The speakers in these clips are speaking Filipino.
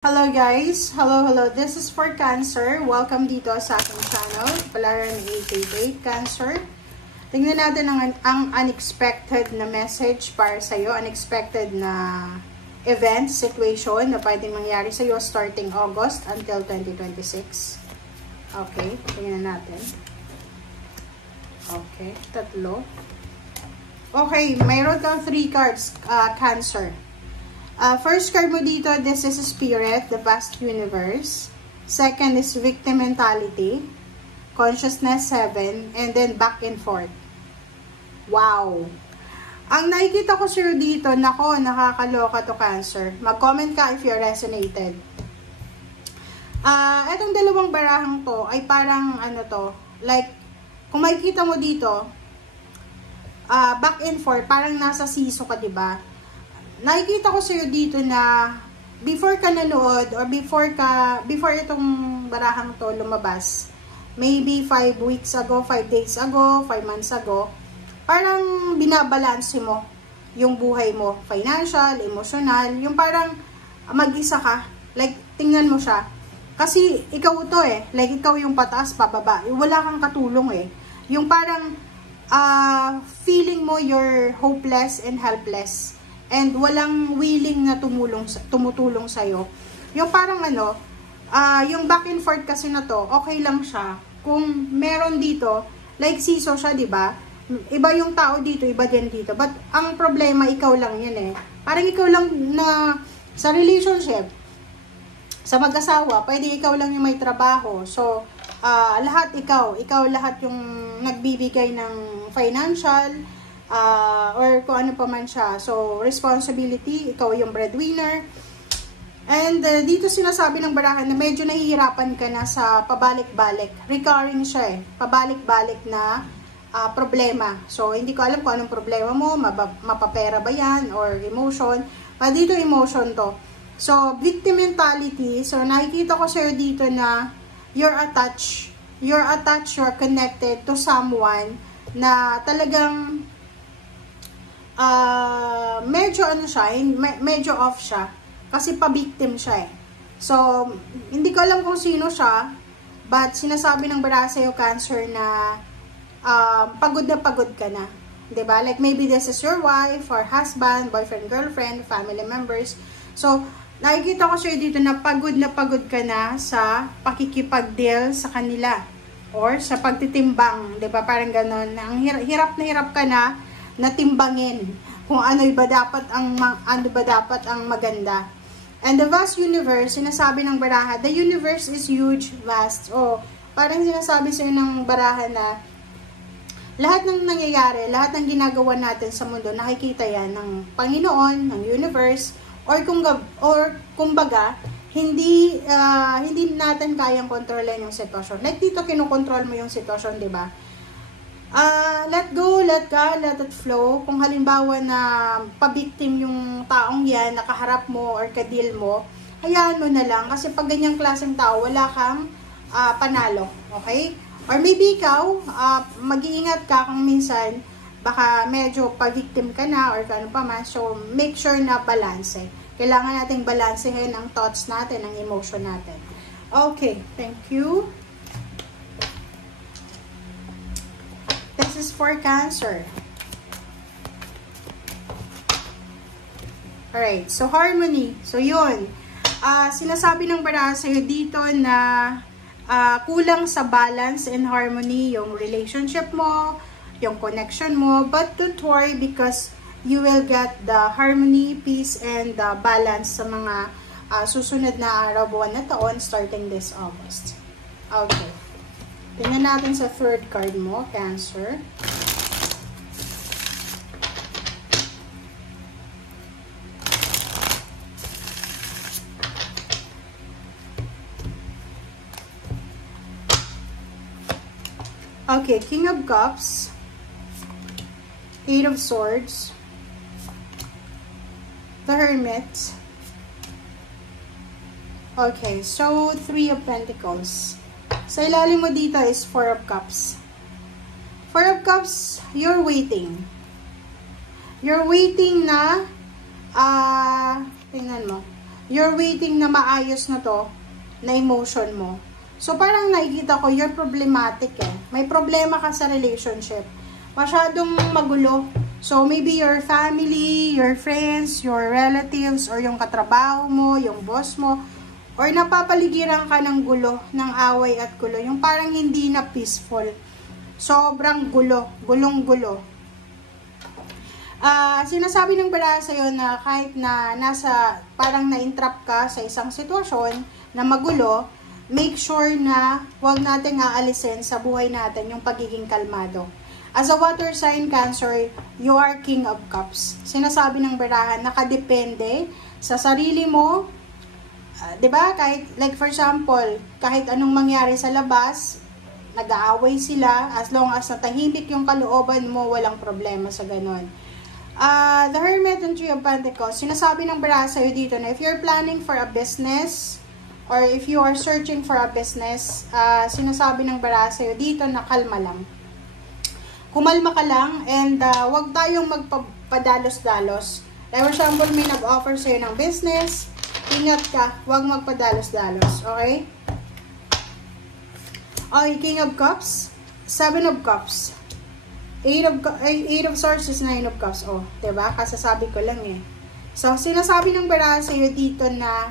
Hello guys! Hello! This is for Cancer. Welcome dito sa aking channel, Palaran 888 Cancer. Tingnan natin ang unexpected na message para sa iyo, unexpected na event, situation na pwedeng mangyari sa iyo starting August until 2026. Okay, tingnan natin. Okay, tatlo. Okay, mayroon kang 3 cards, Cancer. First card mo dito, this is Spirit, the vast universe. Second is victim mentality, consciousness 7, and then back and forth. Wow! Ang nakikita ko sir dito, nako, nakakaloka to Cancer. Mag-comment ka if you resonated. Etong dalawang barahang to ay parang ano to, like, kung makikita mo dito, back and forth, parang nasa siso ka, diba? Nakikita ko sa'yo dito na before ka nanood or before itong barahang to lumabas, maybe 5 weeks ago, 5 days ago, 5 months ago, parang binabalanse mo yung buhay mo, financial, emotional, yung parang mag-isa ka, like tingnan mo siya, kasi ikaw to like ikaw yung pataas, pababa, wala kang katulong yung parang feeling mo you're hopeless and helpless. And walang willing na tumutulong sa'yo. Yung parang ano, yung back and forth kasi na to, okay lang siya. Kung meron dito, like siso siya, diba? Iba yung tao dito, iba din dito. But ang problema, ikaw lang yun Parang ikaw lang na sa relationship, sa mag-asawa, pwede ikaw lang yung may trabaho. So, lahat ikaw lahat yung nagbibigay ng financial, or kung ano pa man siya. So, responsibility, ikaw yung breadwinner. And dito sinasabi ng barahan na medyo nahihirapan ka na sa pabalik-balik. Recurring siya pabalik-balik na problema. So, hindi ko alam kung anong problema mo, mapapera ba yan, or emotion. Dito emotion to. So, victim mentality. So, nakikita ko sa'yo dito na you're attached, you're connected to someone na talagang medyo ano siya, medyo off siya kasi pa-victim siya So, hindi ko alam kung sino siya, but sinasabi ng bara sa'yo Cancer na pagod ka na, 'di ba? Like maybe this is your wife or husband, boyfriend, girlfriend, family members. So, nakikita ko sa'yo dito na pagod ka na sa pakikipag-deal sa kanila or sa pagtitimbang, 'di ba? Parang gano'n. Ang hirap ka na timbangin kung ano ba dapat ang maganda. And the vast universe, sinasabi ng baraha, the universe is huge, vast. Parang sinasabi sa ng baraha na lahat ng nangyayari, lahat ng ginagawa natin sa mundo, nakikita yan ng Panginoon, ng universe, or kumbaga, hindi natin kayang kontrolin yung sitwasyon. Like dito, kinokontrol mo yung sitwasyon, di ba? Let go, let God, let it flow. Kung halimbawa na pabiktim yung taong yan, nakaharap mo or kadil mo, hayaan mo na lang. Kasi pag ganyang klaseng tao, wala kang panalo. Okay? Or maybe ikaw, mag-iingat ka kung minsan, baka medyo pabiktim ka na or ano pa man. So, make sure na balance. Kailangan nating balansehin ang thoughts natin, ang emotion natin. Okay, thank you. This is for Cancer. Alright, so harmony. So yun, sinasabi ng baraha sa'yo dito na kulang sa balance and harmony yung relationship mo, yung connection mo, but don't worry because you will get the harmony, peace, and balance sa mga susunod na araw, buwan na taon starting this August. Okay. Tingnan natin sa third card mo, Cancer. Okay, King of Cups, 8 of Swords, the Hermit. Okay, so 3 of Pentacles. Sa ilalim mo dito is 4 of Cups. 4 of Cups, you're waiting. You're waiting na, tingnan mo. you're waiting na maayos na to, na emotion mo. So, parang nakikita ko, you're problematic eh. May problema ka sa relationship. Masyadong magulo. So, maybe your family, your friends, your relatives, or yung katrabaho mo, yung boss mo, or napapaligiran ka ng gulo, ng away at gulo. Yung parang hindi na peaceful. Sobrang gulo. Gulong-gulo. Sinasabi ng baraha sa'yo na kahit na parang na-entrap ka sa isang sitwasyon na magulo, make sure na huwag natin aalisin sa buhay natin yung pagiging kalmado. As a water sign Cancer, you are King of Cups. Sinasabi ng baraha, nakadepende sa sarili mo. 'Di ba? Kahit, like for example, kahit anong mangyari sa labas, nag-aaway sila, as long as natahimik yung kalooban mo, walang problema sa ganon. The Hermit and Three of Pentacles, sinasabi ng baraha sa'yo dito na if you're planning for a business, or if you are searching for a business, sinasabi ng baraha sa'yo dito na kalma lang. Kumalma ka lang, and wag tayong magpadalos-dalos. Like for example, may nag-offer sa'yo ng business, ingat ka, wag magpadalos-dalos, okay? Okay, King of Cups, Seven of Cups, Eight of Swords is Nine of Cups. Oh, diba? Kasasabi ko lang eh. So, sinasabi ng baraha sa'yo dito na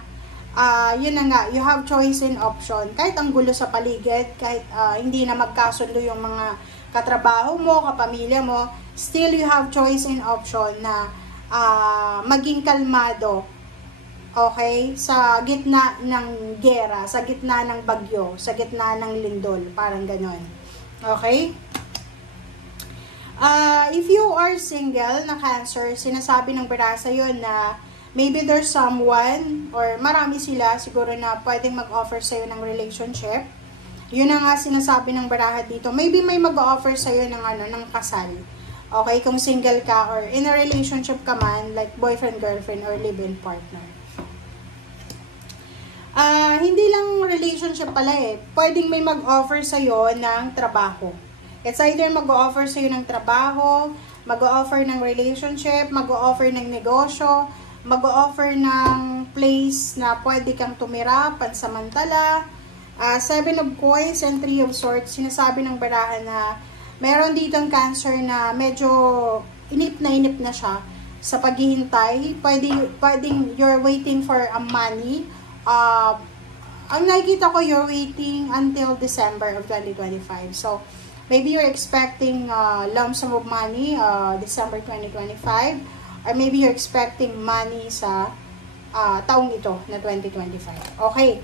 yun na nga, you have choice and option. Kahit ang gulo sa paligid, kahit hindi na magkasundo yung mga katrabaho mo, kapamilya mo, still you have choice and option na maging kalmado. Okay? Sa gitna ng gera, sa gitna ng bagyo, sa gitna ng lindol, parang ganon. Okay? If you are single na Cancer, sinasabi ng baraha sa'yo na maybe there's someone, or marami sila siguro na pwedeng mag-offer sa'yo ng relationship. Yun na nga sinasabi ng baraha dito. Maybe may mag-offer sa'yo ng, ng kasal. Okay, kung single ka or in a relationship ka man, like boyfriend, girlfriend, or live-in partner. Hindi lang relationship pala eh. Pwedeng may mag-offer sa'yo ng trabaho. It's either mag-offer sa'yo ng trabaho, mag-offer ng relationship, mag-offer ng negosyo, mag-offer ng place na pwede kang tumira, pansamantala. Seven of Coins and Three of Swords, sinasabi ng baraha na meron ditong Cancer na medyo inip na siya sa paghihintay. Pwedeng you're waiting for a money. Ang nakikita ko, you're waiting until December of 2025. So, maybe you're expecting lump sum of money December 2025. Or maybe you're expecting money sa taong ito na 2025. Okay.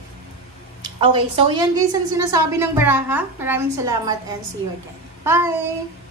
Okay, so yan guys ang sinasabi ng baraha. Maraming salamat and see you again. Bye!